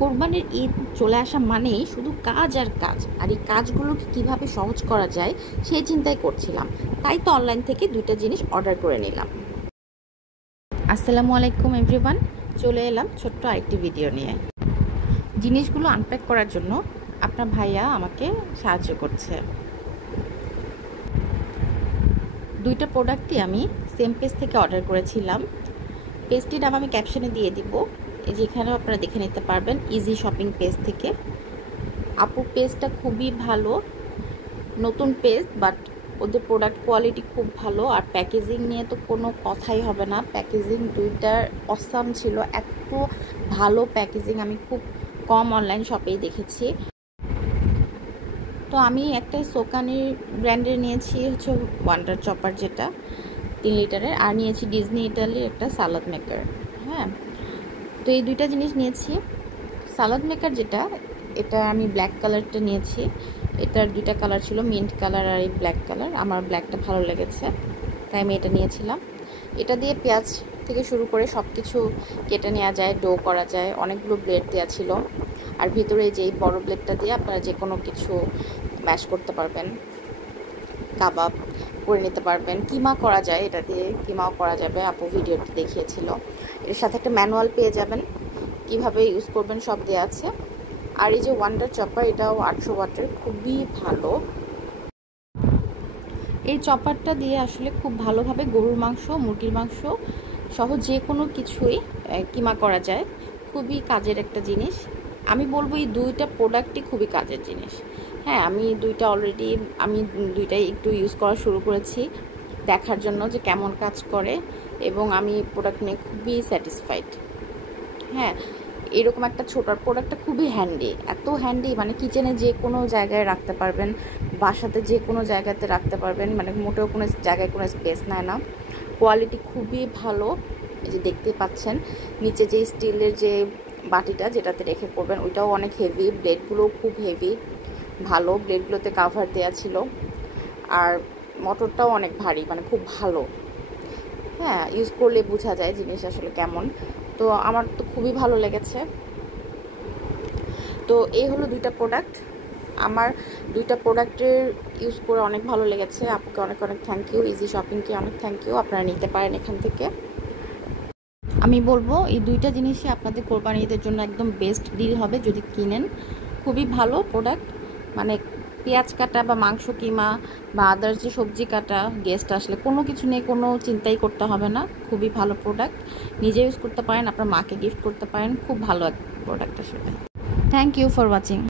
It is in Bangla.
কোরবানির ঈদ চলে আসা মানেই শুধু কাজ আর কাজ, আর এই কাজগুলোকে কীভাবে সহজ করা যায় সেই চিন্তাই করছিলাম। তাই তো অনলাইন থেকে দুইটা জিনিস অর্ডার করে নিলাম। আসসালামু আলাইকুম এভরিওয়ান, চলে এলাম ছোট্ট আরেকটি ভিডিও নিয়ে। জিনিসগুলো আনপ্যাক করার জন্য আপনার ভাইয়া আমাকে সাহায্য করছে। দুইটা প্রোডাক্টই আমি সেম পেজ থেকে অর্ডার করেছিলাম। পেজটির নাম আমি ক্যাপশনে দিয়ে দিব, এই যে এখানেও আপনারা দেখে নিতে পারবেন, ইজি শপিং পেজ থেকে। আপু পেজটা খুবই ভালো, নতুন পেজ, বাট ওদের প্রোডাক্ট কোয়ালিটি খুব ভালো। আর প্যাকেজিং নিয়ে তো কোনো কথাই হবে না, প্যাকেজিং দুইটার অসাম ছিল। এত ভালো প্যাকেজিং আমি খুব কম অনলাইন শপেই দেখেছি। তো আমি একটা সোকানির ব্র্যান্ডের নিয়েছি হচ্ছে ওয়ান্ডার চপার, যেটা 3 লিটারের, আর নিয়েছি ডিজনি ইটালির একটা সালাদ মেকার। হ্যাঁ, তো এই দুইটা জিনিস নিয়েছি। সালাদ মেকার যেটা, এটা আমি ব্ল্যাক কালারটা নিয়েছি। এটার দুইটা কালার ছিল, মিন্ট কালার আর এই ব্ল্যাক কালার। আমার ব্ল্যাকটা ভালো লেগেছে তাই আমি এটা নিয়েছিলাম। এটা দিয়ে পেঁয়াজ থেকে শুরু করে সব কিছু কেটে নেওয়া যায়, ডো করা যায়। অনেকগুলো ব্লেড দেওয়া ছিল, আর ভিতরে যে বড় ব্লেডটা দিয়ে আপনারা যে কোনো কিছু ম্যাশ করতে পারবেন, কাবাব করে নিতে পারবেন। কিমা করা যায়, এটা দিয়ে কিমাও করা যাবে, আপু ভিডিওটি দেখিয়েছিল। এর সাথে একটা ম্যানুয়াল পেয়ে যাবেন, কিভাবে ইউজ করবেন সব দেওয়া আছে। আর এই যে ওয়ান্ডার চপার, এটাও 800 ওয়াটের, খুবই ভালো। এই চপারটা দিয়ে আসলে খুব ভালোভাবে গরুর মাংস, মুরগির মাংস সহ যে কোনো কিছুই কিমা করা যায়। খুবই কাজের একটা জিনিস। আমি বলবো এই দুইটা প্রোডাক্টই খুবই কাজের জিনিস। হ্যাঁ, আমি দুইটাই একটু ইউজ করা শুরু করেছি দেখার জন্য যে কেমন কাজ করে, এবং আমি প্রোডাক্ট নিয়ে খুবই স্যাটিসফাইড। হ্যাঁ, এরকম একটা ছোটো প্রোডাক্টটা খুবই হ্যান্ডি, এত হ্যান্ডি, মানে কিচেনে যে কোনো জায়গায় রাখতে পারবেন, বাসাতে যে কোনো জায়গাতে রাখতে পারবেন, মানে মোটেও কোনো জায়গায় কোনো স্পেস নেয় না। কোয়ালিটি খুবই ভালো, এই যে দেখতে পাচ্ছেন নিচে যে স্টিলের যে বাটিটা যেটাতে রেখে করবেন, ওইটাও অনেক হেভি, ব্লেডগুলোও খুব হেভি, ভালো ব্লেডগুলোতে কাভার দেওয়া ছিল। আর মোটরটাও অনেক ভারী, মানে খুব ভালো। হ্যাঁ, ইউজ করলে বোঝা যায় জিনিস আসলে কেমন। তো আমার তো খুবই ভালো লেগেছে। তো এই হলো দুইটা প্রোডাক্ট, আমার দুইটা প্রোডাক্টের ইউজ করে অনেক ভালো লেগেছে। আপুকে অনেক অনেক থ্যাংক ইউ, ইজি শপিংকে অনেক থ্যাংক ইউ। আপনারা নিতে পারেন এখান থেকে। আমি বলবো এই দুইটা জিনিসই আপনাদের কোরবানি ঈদের জন্য একদম বেস্ট ডিল হবে যদি কিনেন। খুবই ভালো প্রোডাক্ট, মানে পেঁয়াজ কাটা বা মাংস কিমা বা আদার্স যে সবজি কাটা, গেস্ট আসলে কোনো কিছু নিয়ে কোনো চিন্তাই করতে হবে না। খুবই ভালো প্রোডাক্ট, নিজে ইউজ করতে পারেন, আপনার মাকে গিফট করতে পারেন। খুব ভালো এক প্রোডাক্ট আসলে। Thank you for watching.